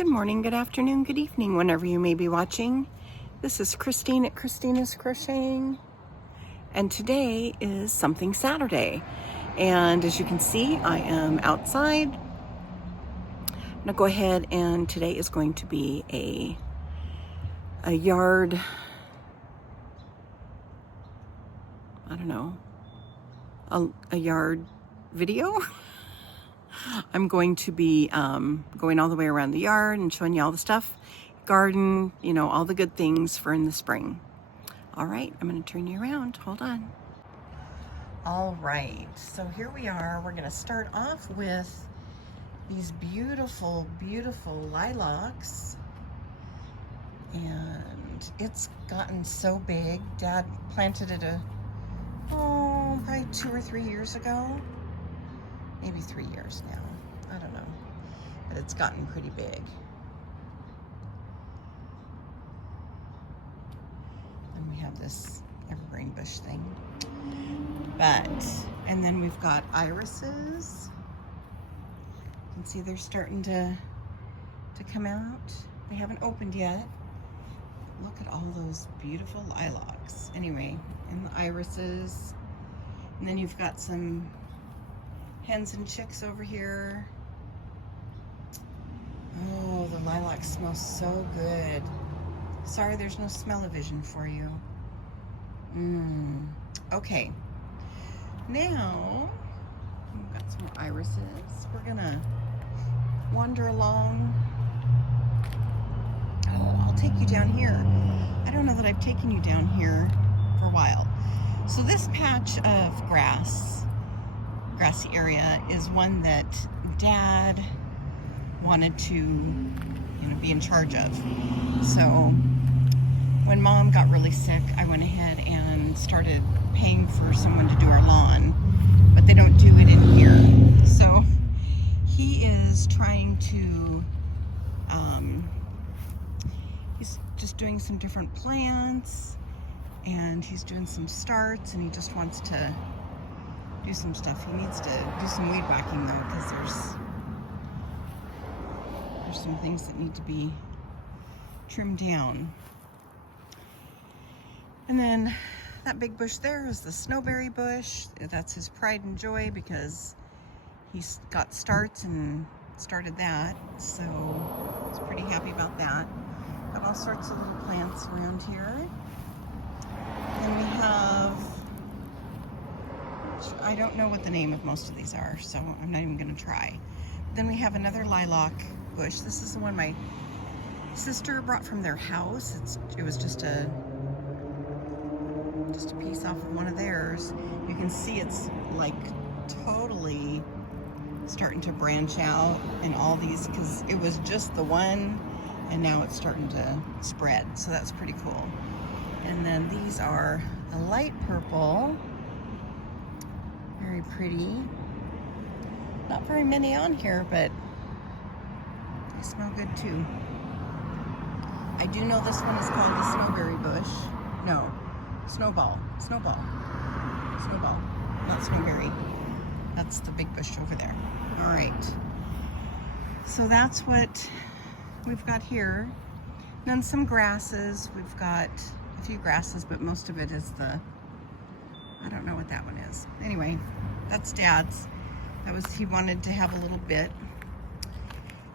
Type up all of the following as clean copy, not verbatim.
Good morning, good afternoon, good evening, whenever you may be watching. This is Christine at Christina's Crocheting, and today is Something Saturday. And as you can see, I am outside. I'm gonna go ahead, and today is going to be a yard, I don't know, a yard video. I'm going to be going all the way around the yard and showing you all the stuff, garden, you know, all the good things for in the spring. All right, I'm going to turn you around. Hold on. All right, so here we are. We're going to start off with these beautiful, beautiful lilacs. And it's gotten so big. Dad planted it probably 2 or 3 years ago. Maybe 3 years now, I don't know, but it's gotten pretty big. And we have this evergreen bush thing. And then we've got irises. You can see they're starting to come out. They haven't opened yet. Look at all those beautiful lilacs. Anyway, and the irises. And then you've got some hens and chicks over here. Oh, the lilac smells so good. Sorry, there's no smell-o-vision for you. Okay. Now, we've got some more irises. We're gonna wander along. Oh, I'll take you down here. I don't know that I've taken you down here for a while. So this patch of grassy area is one that Dad wanted to, be in charge of. So when Mom got really sick, I went ahead and started paying for someone to do our lawn, but they don't do it in here. So he is trying to, he's just doing some different plants, and he's doing some starts, and he just wants to do some stuff. He needs to do some weed whacking though, because there's some things that need to be trimmed down. And then that big bush there is the snowberry bush. That's his pride and joy because he's got starts and started that, so he's pretty happy about that. Got all sorts of little plants around here. Then we have, I don't know what the name of most of these are, so I'm not even going to try. Then we have another lilac bush. This is the one my sister brought from their house. It was just a piece off of one of theirs. You can see it's like totally starting to branch out in all these, because it was just the one, and now it's starting to spread. So that's pretty cool. And then these are a light purple. Very pretty. Not very many on here, but they smell good too. I do know this one is called the snowberry bush. No, snowball, not snowberry. That's the big bush over there. All right. So that's what we've got here. And then some grasses. We've got a few grasses, but most of it is I don't know what that one is. Anyway, that's Dad's. He wanted to have a little bit.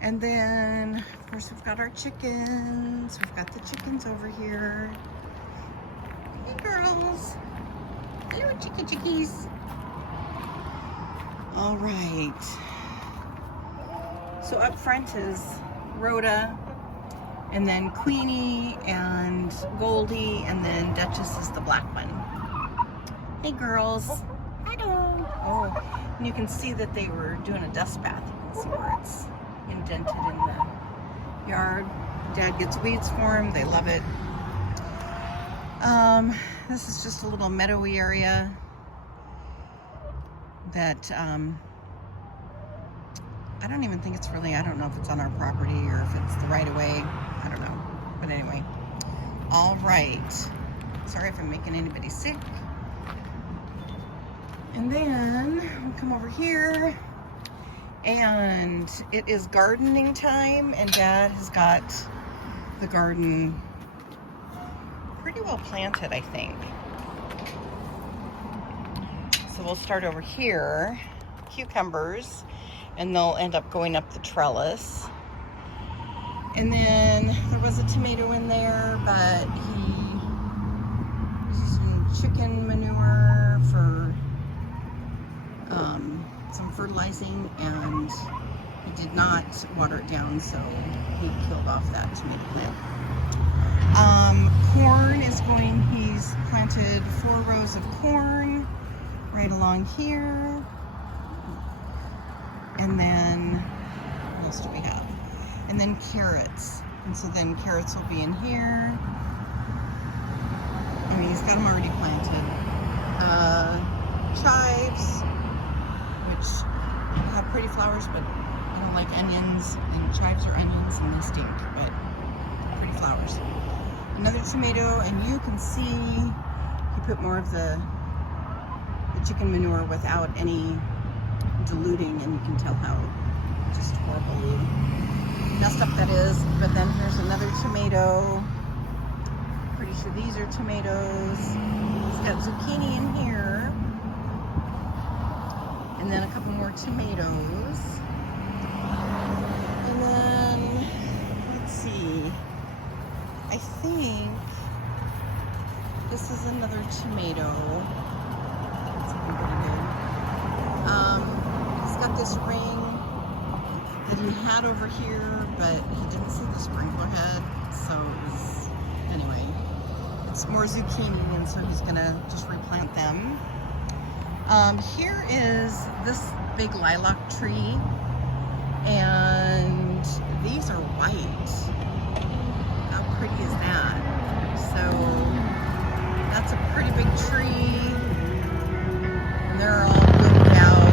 And then, of course, we've got our chickens. We've got the chickens over here. Hey, girls. Hello, chickies. All right. So up front is Rhoda, and then Queenie and Goldie, and then Duchess is the black one. Hey, girls. Hello. Oh, and you can see that they were doing a dust bath. You can see where it's indented in the yard. Dad gets weeds for them. They love it. This is just a little meadowy area that I don't even think it's really, I don't know if it's on our property or if it's the right of way. I don't know. But anyway. All right. Sorry if I'm making anybody sick. And then we'll come over here, And it is gardening time, and Dad has got the garden pretty well planted, I think. So we'll start over here, cucumbers, and they'll end up going up the trellis. And then there was a tomato in there, but he used some chicken manure for some fertilizing, and he did not water it down, so he killed off that tomato plant. Corn is going, he's planted 4 rows of corn right along here. And then, what else do we have? And then carrots. And so then carrots will be in here. I mean, he's got them already planted. Chives, which have pretty flowers, but I don't like onions. And chives are onions and they stink, but pretty flowers. Another tomato, and you can see he put more of the chicken manure without any diluting, and you can tell how just horribly messed up that is. But then here's another tomato. Pretty sure these are tomatoes. He's got zucchini in here, and then a couple more tomatoes. And then let's see, I think this is another tomato. It's looking pretty good. He's got this ring that he had over here, but he didn't see the sprinkler head, so it was, anyway, it's more zucchini, and so he's gonna just replant them. Here is this big lilac tree, and these are white. How pretty is that? So that's a pretty big tree. And they're all bloomed out.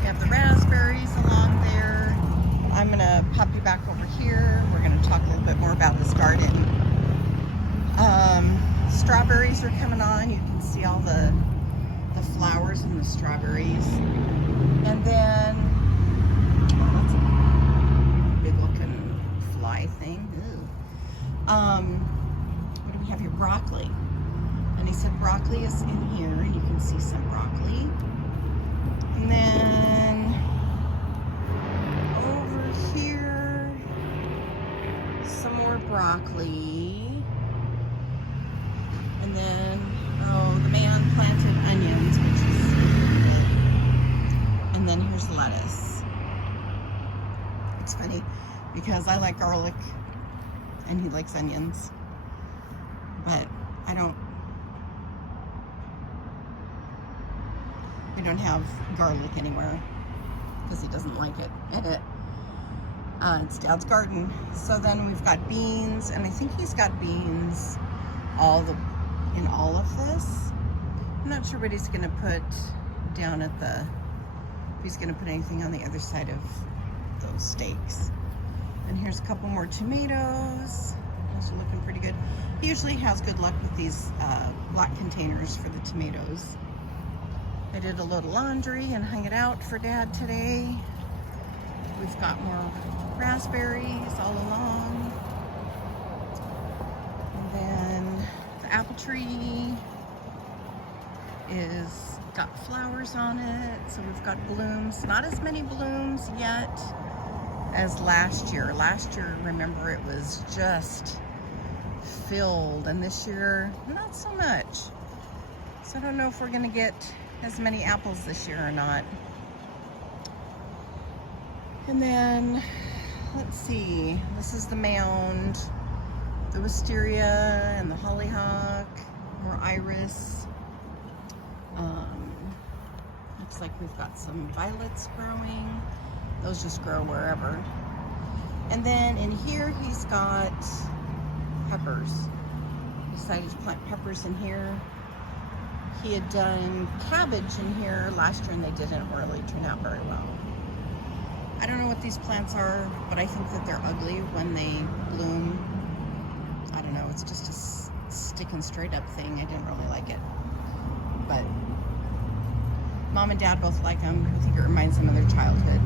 We have the raspberries along there. I'm gonna pop you back over here. We're gonna talk a little bit more about this garden. Strawberries are coming on. You can see all the flowers in the strawberries. And then, that's a big looking fly thing. What do we have here? Broccoli. And he said broccoli is in here, and you can see some broccoli. And then over here, some more broccoli. And then, oh, the man planted onions, which is, and then here's lettuce. It's funny because I like garlic and he likes onions, but we don't have garlic anywhere because he doesn't like it. It's Dad's garden. So then we've got beans, and I think he's got beans in all of this. I'm not sure what he's gonna put down at if he's gonna put anything on the other side of those stakes. And here's a couple more tomatoes. Those are looking pretty good. He usually has good luck with these black containers for the tomatoes. I did a load of laundry and hung it out for Dad today. We've got more raspberries all along. And then the apple tree is got flowers on it, so we've got blooms. Not as many blooms yet as last year. Last year, remember, it was just filled, and this year, not so much. So I don't know if we're gonna get as many apples this year or not. And then, let's see, this is the mound, the wisteria and the hollyhock, more iris. Looks like we've got some violets growing. Those just grow wherever. And then in here he's got peppers. He decided to plant peppers in here. He had done cabbage in here last year and they didn't really turn out very well. I don't know what these plants are, but I think that they're ugly when they bloom. I don't know, it's just a sticking straight up thing. I didn't really like it. But Mom and Dad both like them. I think it reminds them of their childhood.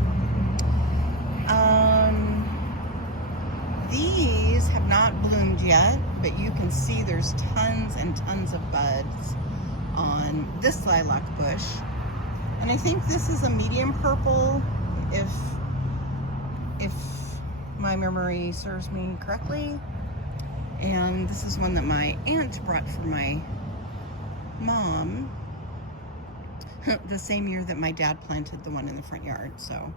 These have not bloomed yet, but you can see there's tons and tons of buds on this lilac bush. And I think this is a medium purple, if my memory serves me correctly. And this is one that my aunt brought for my mom the same year that my dad planted the one in the front yard. So,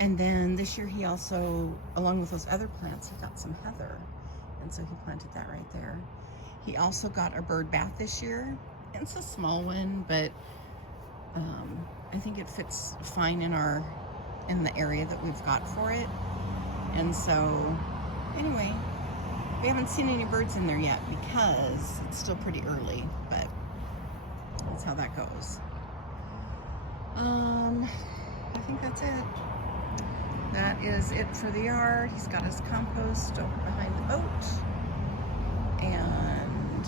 and then this year he also, along with those other plants, he got some heather, and so he planted that right there. He also got a bird bath this year. It's a small one, but I think it fits fine in the area that we've got for it. And so anyway, we haven't seen any birds in there yet because it's still pretty early, but that's how that goes. I think that's it. That is it for the yard. He's got his compost over behind the boat. And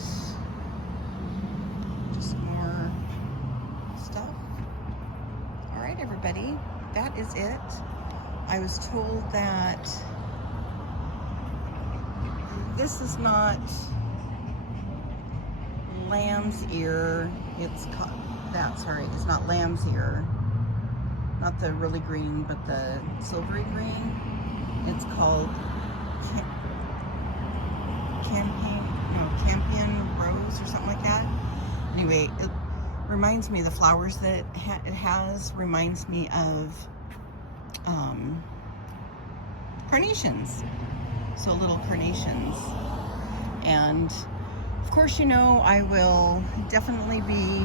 just more stuff. All right, everybody, that is it. I was told that this is not lamb's ear. It's not lamb's ear. Not the really green, but the silvery green. It's called Campion Rose or something like that. Anyway, it reminds me, the flowers that it has reminds me of carnations. So little carnations. And of course, you know, I will definitely be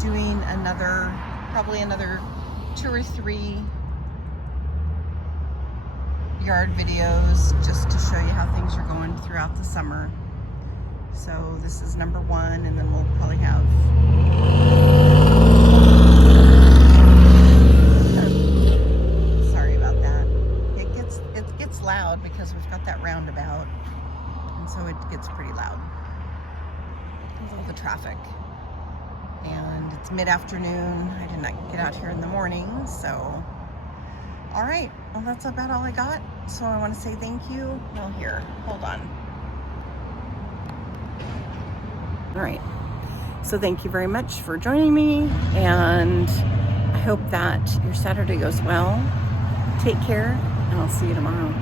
doing probably another 2 or 3 yard videos just to show you how things are going throughout the summer. So this is number 1, and then we'll probably have sorry about that. It gets loud because we've got that roundabout, and so it gets pretty loud with all the traffic. And it's mid-afternoon. I did not get out here in the morning, so all right, well, that's about all I got. So I want to say thank you. Well, here, hold on. All right, so thank you very much for joining me, and I hope that your Saturday goes well. Take care, and I'll see you tomorrow.